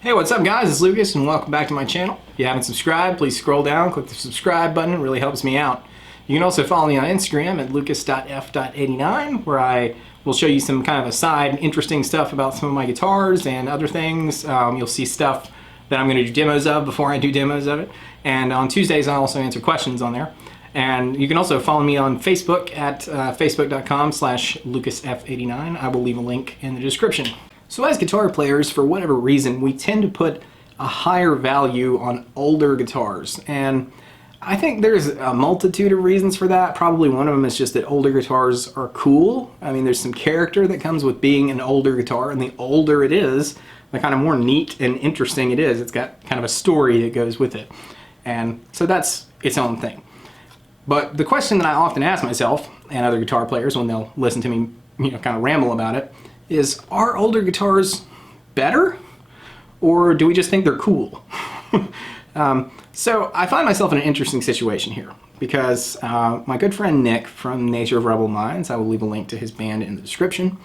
Hey, what's up guys? It's Lucas and welcome back to my channel. If you haven't subscribed, please scroll down, click the subscribe button, it really helps me out. You can also follow me on Instagram at lucas.f.89 where I will show you some kind of aside interesting stuff about some of my guitars and other things. You'll see stuff that I'm going to do demos of before I do demos of it. And on Tuesdays I also answer questions on there. And you can also follow me on Facebook at facebook.com/lucasf89. I will leave a link in the description. So as guitar players, for whatever reason, we tend to put a higher value on older guitars. And I think there's a multitude of reasons for that. Probably one of them is just that older guitars are cool. I mean, there's some character that comes with being an older guitar, and the older it is, the kind of more neat and interesting it is. It's got kind of a story that goes with it. And so that's its own thing. But the question that I often ask myself and other guitar players when they'll listen to me, kind of ramble about it, is, are older guitars better, or do we just think they're cool? So I find myself in an interesting situation here because my good friend Nick from Nature of Rebel Minds, I will leave a link to his band in the description,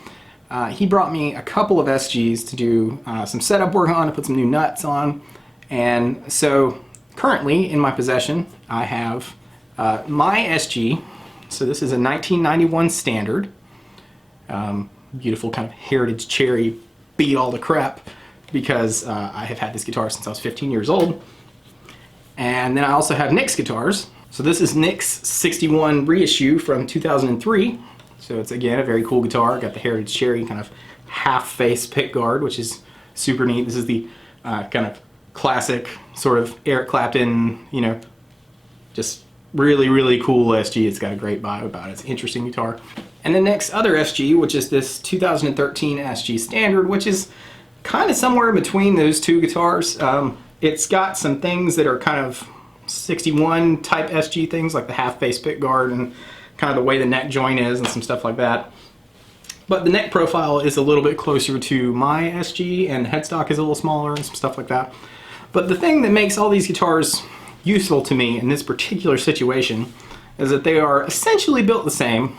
he brought me a couple of SGs to do some setup work on, to put some new nuts on. And so currently in my possession I have my SG. So this is a 1991 Standard. Beautiful kind of heritage cherry, beat all the crap, because I have had this guitar since I was 15 years old. And then I also have Nick's guitars. So this is Nick's 61 reissue from 2003. So it's again a very cool guitar. Got the heritage cherry kind of half face pick guard, which is super neat. This is the kind of classic sort of Eric Clapton, just really cool SG. It's got a great vibe about it. It's an interesting guitar. And the next other SG, which is this 2013 SG Standard, which is kind of somewhere in between those two guitars. It's got some things that are kind of 61 type SG things, like the half face pick guard and kind of the way the neck joint is and some stuff like that. But the neck profile is a little bit closer to my SG, and the headstock is a little smaller and some stuff like that. But the thing that makes all these guitars useful to me in this particular situation is that they are essentially built the same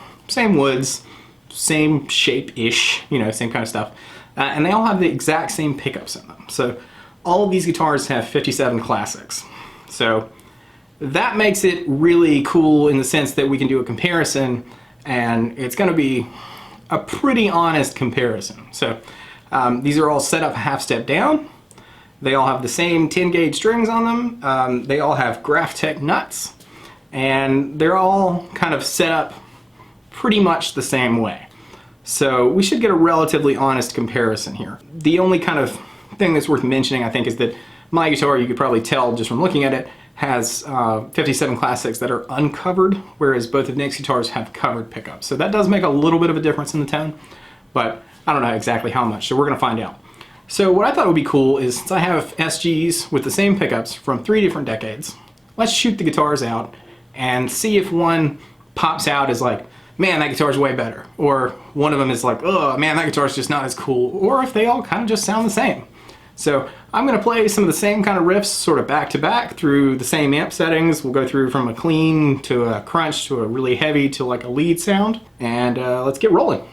woods, same shape-ish, same kind of stuff. And they all have the exact same pickups in them. So all of these guitars have 57 classics. So that makes it really cool in the sense that we can do a comparison, and it's going to be a pretty honest comparison. So these are all set up a half step down. They all have the same 10 gauge strings on them. They all have Graphtec nuts, and they're all kind of set up pretty much the same way. So we should get a relatively honest comparison here. The only kind of thing that's worth mentioning, I think, is that my guitar, you could probably tell just from looking at it, has 57 classics that are uncovered, whereas both of Nick's guitars have covered pickups. So that does make a little bit of a difference in the tone, but I don't know exactly how much, so we're gonna find out. So what I thought would be cool is, since I have SGs with the same pickups from 3 different decades, let's shoot the guitars out and see if one pops out as like, man, that guitar's way better. Or one of them is like, oh man, that guitar's just not as cool. Or if they all kind of just sound the same. So I'm going to play some of the same kind of riffs sort of back to back through the same amp settings. We'll go through from a clean to a crunch to a really heavy to like a lead sound. And let's get rolling.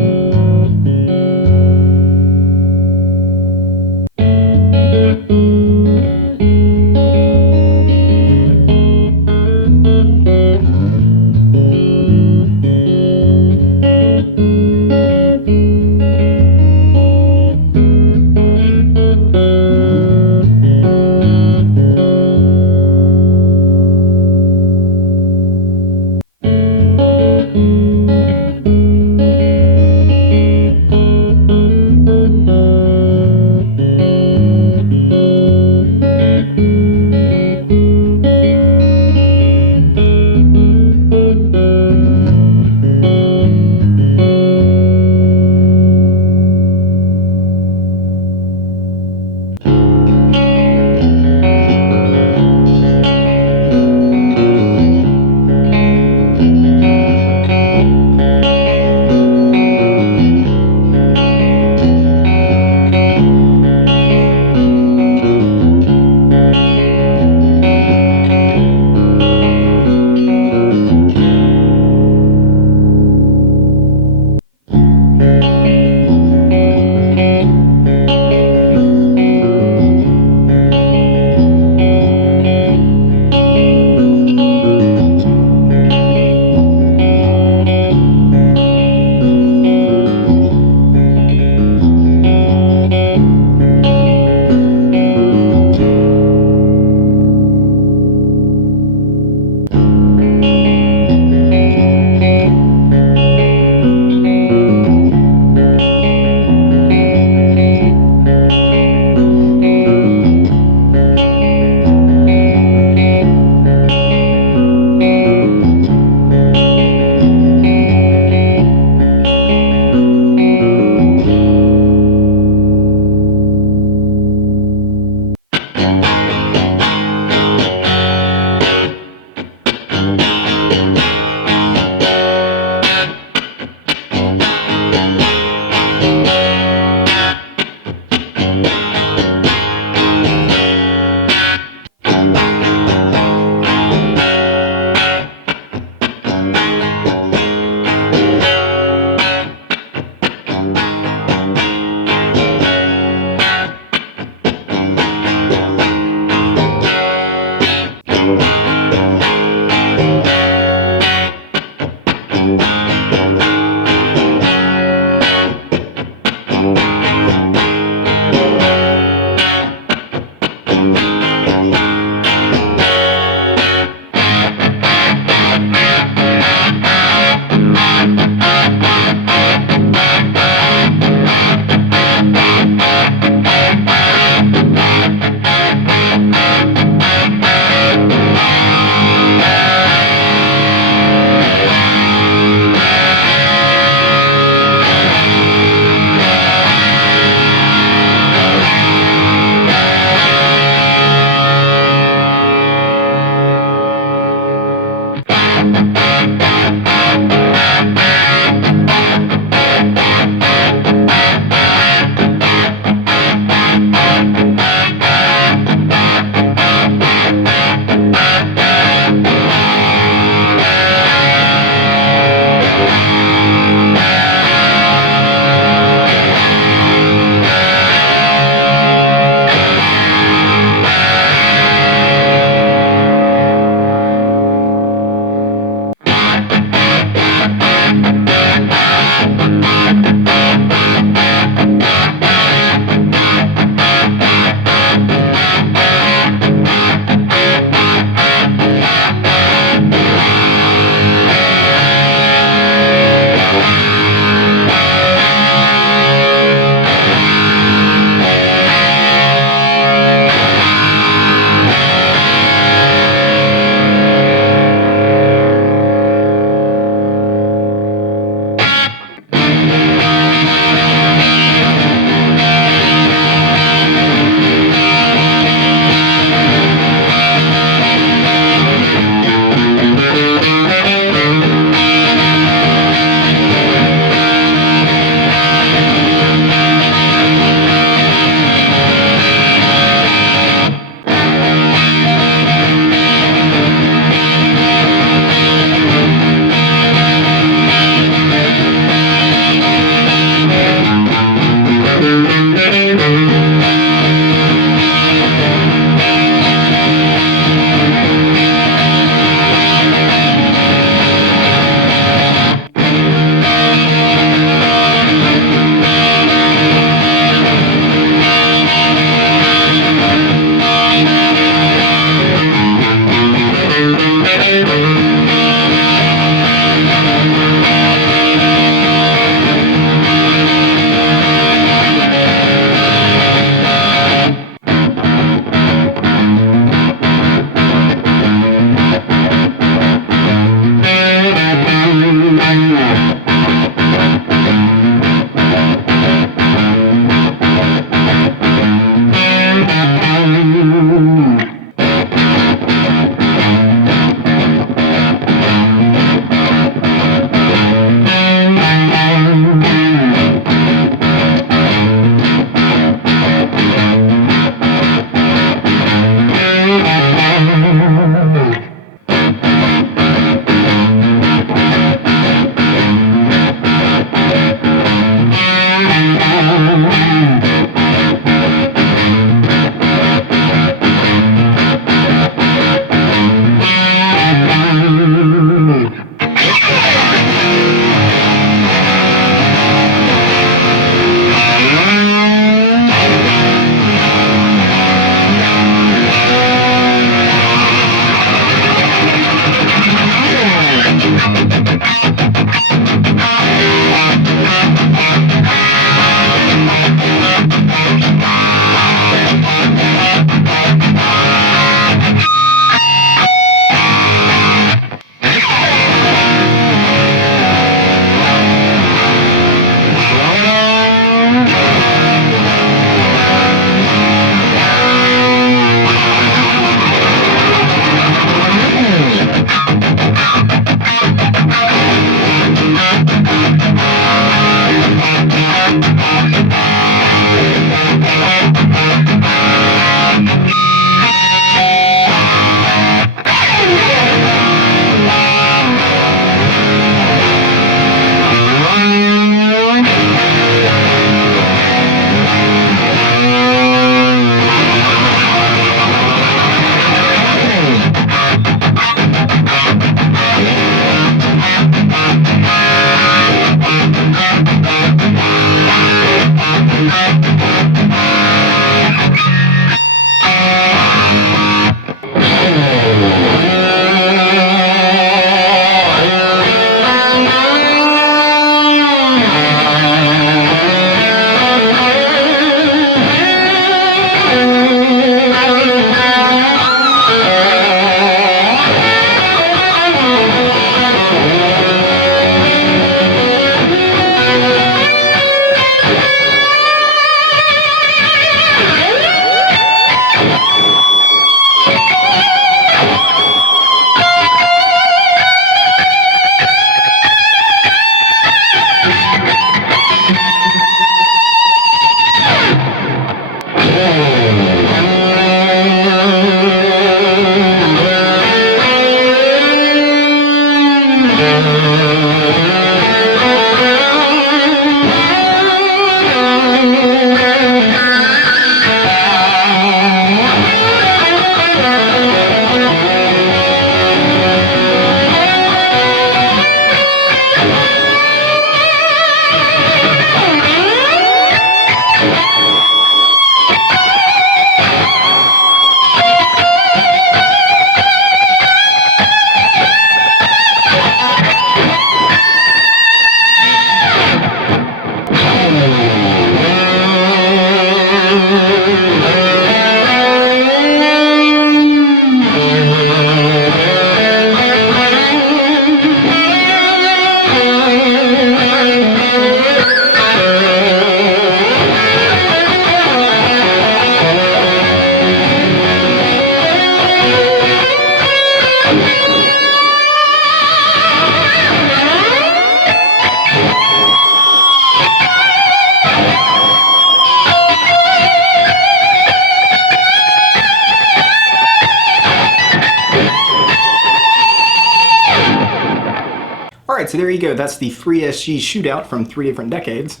Alright, so there you go. That's the 3SG shootout from 3 different decades.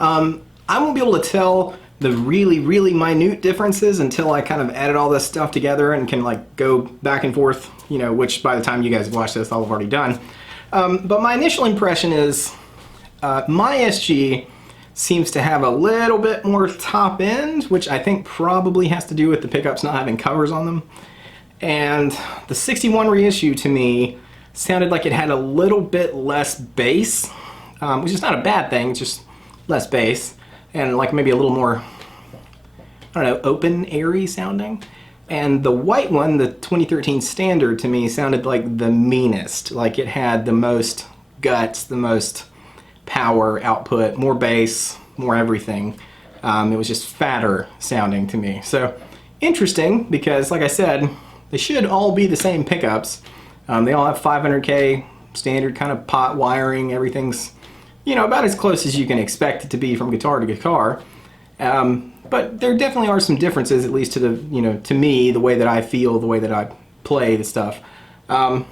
I won't be able to tell the really minute differences until I kind of edit all this stuff together and can like go back and forth, you know, which by the time you guys watch this I'll have already done. But my initial impression is my SG seems to have a little bit more top end, which I think probably has to do with the pickups not having covers on them. And the 61 reissue to me sounded like it had a little bit less bass, which is not a bad thing, it's just less bass, and like maybe a little more, I don't know, open, airy sounding. And the white one, the 2013 standard, to me sounded like the meanest, like it had the most guts, the most power output, more bass, more everything. It was just fatter sounding to me. So interesting, because like I said, they should all be the same pickups. They all have 500K standard kind of pot wiring. Everything's, you know, about as close as you can expect it to be from guitar to guitar. But there definitely are some differences, at least to the, you know, to me, the way that I feel, the way that I play the stuff. But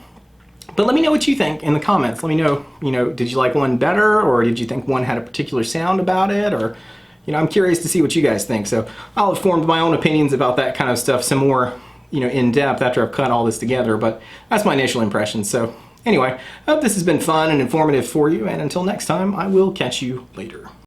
let me know what you think in the comments. Let me know, you know, did you like one better, or did you think one had a particular sound about it, or, you know, I'm curious to see what you guys think. So I'll have formed my own opinions about that kind of stuff some more, you know, in depth after I've cut all this together, but that's my initial impression. So anyway, I hope this has been fun and informative for you, and until next time, I will catch you later.